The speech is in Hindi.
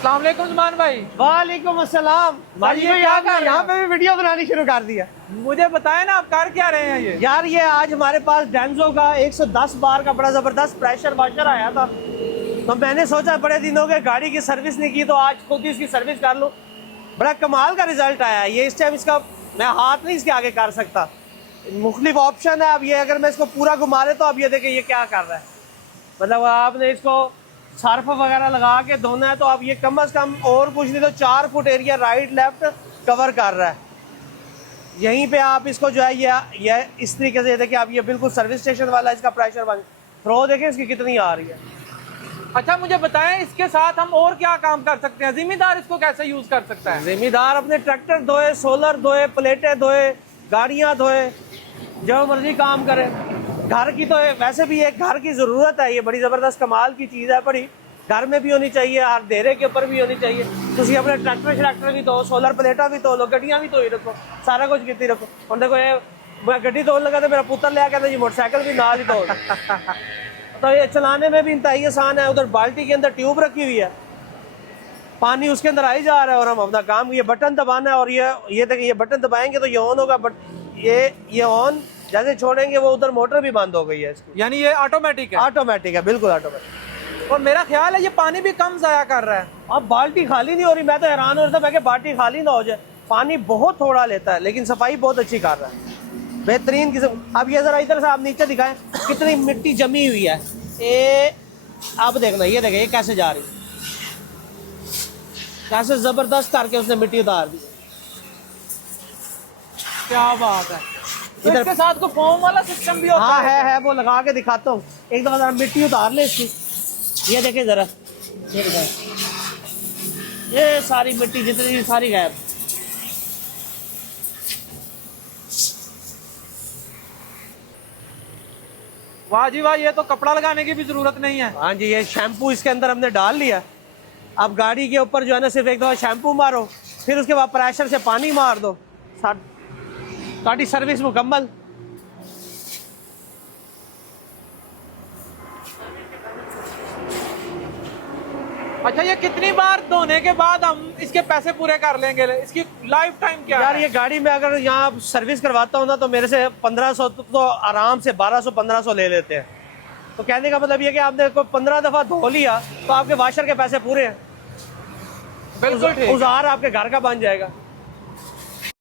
अस्सलाम वालेकुम जुमान भाई। वालेकुम अस्सलाम। भाई ये क्या कर रहे हैं? यहाँ पे भी वीडियो बनानी शुरू कर दिया। मुझे बताएं ना, आप कर क्या रहे हैं ये? यार ये आज हमारे पास डेंजो का 110 बार का बड़ा जबरदस्त प्रेशर वॉशर आया था, तो मैंने सोचा बड़े दिनों के गाड़ी की सर्विस नहीं की, तो आज खुद ही इसकी सर्विस कर लूँ। बड़ा कमाल का रिजल्ट आया ये। इस टाइम इसका मैं हाथ नहीं इसके आगे कर सकता, मुख्तलिफ ऑप्शन है। अब ये अगर मैं इसको पूरा घुमा ले तो अब ये देखें ये क्या कर रहा है। मतलब आपने इसको सर्फ वगैरह लगा के धोना है तो अब ये कम से कम और कुछ नहीं तो 4 foot area right left cover कर रहा है। यहीं पे आप इसको जो है ये इस तरीके से देखिए, आप ये बिल्कुल सर्विस स्टेशन वाला इसका प्रेशर बन थ्रो देखें इसकी कितनी आ रही है। अच्छा मुझे बताएं, इसके साथ हम और क्या काम कर सकते हैं? जिम्मेदार इसको कैसे यूज कर सकता है? जिम्मेदार अपने ट्रैक्टर धोए, सोलर धोए, प्लेटें धोए, गाड़ियां धोए, जो मर्जी काम करे। घर की तो वैसे भी एक घर की ज़रूरत है, ये बड़ी ज़बरदस्त कमाल की चीज़ है। बड़ी घर में भी होनी चाहिए, हर देरे के ऊपर भी होनी चाहिए। तुम अपने ट्रैक्टर भी धो, सोलर प्लेटा भी धो लो, गड्डियाँ भी धो ही रखो, सारा कुछ कीती रखो। और देखो ये मैं गड्डी धोने लगा तो मेरा पुत्र लिया कहता जी मोटरसाइकिल भी नाल ही धो। तो ये चलाने में भी इंतहाई आसान है। उधर बाल्टी के अंदर ट्यूब रखी हुई है, पानी उसके अंदर आई जा रहा है और हम अपना काम, ये बटन दबाना है और ये देखिए ये बटन दबाएंगे तो ये ऑन होगा। बट ये ऑन जैसे छोड़ेंगे वो उधर मोटर भी बंद हो गई है इसकी। यानी ये ऑटोमेटिक है? ऑटोमेटिक है, बिल्कुल ऑटोमेटिक। और मेरा ख्याल है ये पानी भी कम जाया कर रहा है। अब बाल्टी खाली नहीं हो रही, मैं तो हैरान हो रहा था, मैं कि बाल्टी खाली ना हो जाए। पानी बहुत थोड़ा लेता है लेकिन सफाई बहुत अच्छी कर रहा है, बेहतरीन किस्म। अब ये जरा इधर से आप नीचे दिखाएं कितनी मिट्टी जमी हुई है। ये अब देखना, ये देखें ये कैसे जा रही, कैसे जबरदस्त करके उसने मिट्टी उतार दी। क्या बात है। तो इधर इसके साथ को फोम वाला सिस्टम भी होता हाँ है? है, वो लगा के दिखाता हूँ। एक दफा जरा मिट्टी उतार ले इसकी, ये देखें जरा, ये दिखाएं, ये सारी मिट्टी जितनी सारी गायब। वाह जी वाह, ये तो कपड़ा लगाने की भी जरूरत नहीं है। हाँ जी, ये शैम्पू इसके अंदर हमने डाल लिया। अब गाड़ी के ऊपर जो है ना सिर्फ एक दफा शैम्पू मारो, फिर उसके बाद प्रेशर से पानी मार दो, सारी सर्विस मुकम्मल। अच्छा ये कितनी बार धोने के बाद हम इसके पैसे पूरे कर लेंगे? इसकी लाइफ टाइम क्या यार है? ये गाड़ी में अगर यहाँ सर्विस करवाता हूँ ना तो मेरे से 1500 तो आराम से 1200-1500 ले लेते हैं। तो कहने का मतलब ये कि आपने कोई 15 दफा धो लिया तो आपके वाशर के पैसे पूरे हैं, बिल्कुल ठीक। उजार आपके घर का बन जाएगा।